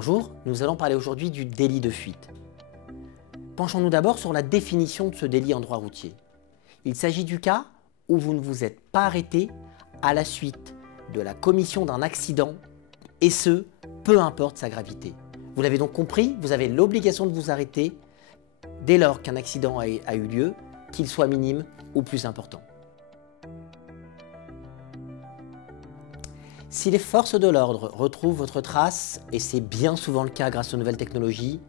Bonjour, nous allons parler aujourd'hui du délit de fuite. Penchons-nous d'abord sur la définition de ce délit en droit routier. Il s'agit du cas où vous ne vous êtes pas arrêté à la suite de la commission d'un accident, et ce, peu importe sa gravité. Vous l'avez donc compris, vous avez l'obligation de vous arrêter dès lors qu'un accident a eu lieu, qu'il soit minime ou plus important. Si les forces de l'ordre retrouvent votre trace, et c'est bien souvent le cas grâce aux nouvelles technologies,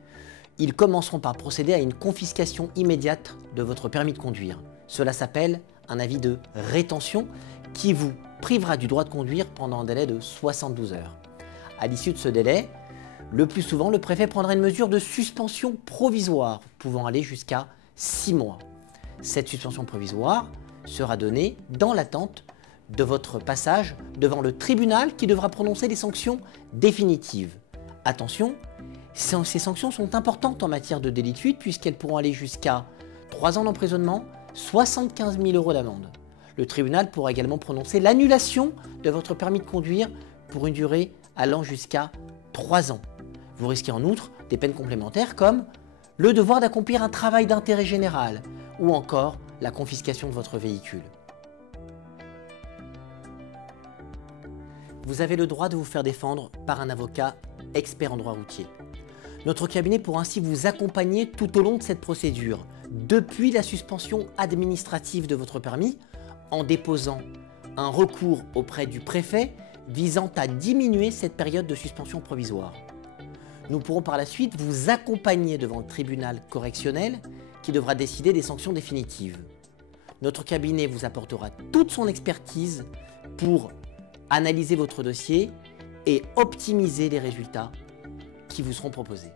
ils commenceront par procéder à une confiscation immédiate de votre permis de conduire. Cela s'appelle un avis de rétention qui vous privera du droit de conduire pendant un délai de 72 heures. À l'issue de ce délai, le plus souvent, le préfet prendra une mesure de suspension provisoire pouvant aller jusqu'à 6 mois. Cette suspension provisoire sera donnée dans l'attente de votre passage devant le tribunal qui devra prononcer des sanctions définitives. Attention, ces sanctions sont importantes en matière de délit de fuite puisqu'elles pourront aller jusqu'à 3 ans d'emprisonnement, 75 000 € d'amende. Le tribunal pourra également prononcer l'annulation de votre permis de conduire pour une durée allant jusqu'à 3 ans. Vous risquez en outre des peines complémentaires comme le devoir d'accomplir un travail d'intérêt général ou encore la confiscation de votre véhicule. Vous avez le droit de vous faire défendre par un avocat expert en droit routier. Notre cabinet pourra ainsi vous accompagner tout au long de cette procédure, depuis la suspension administrative de votre permis, en déposant un recours auprès du préfet visant à diminuer cette période de suspension provisoire. Nous pourrons par la suite vous accompagner devant le tribunal correctionnel qui devra décider des sanctions définitives. Notre cabinet vous apportera toute son expertise pour analyser votre dossier et optimiser les résultats qui vous seront proposés.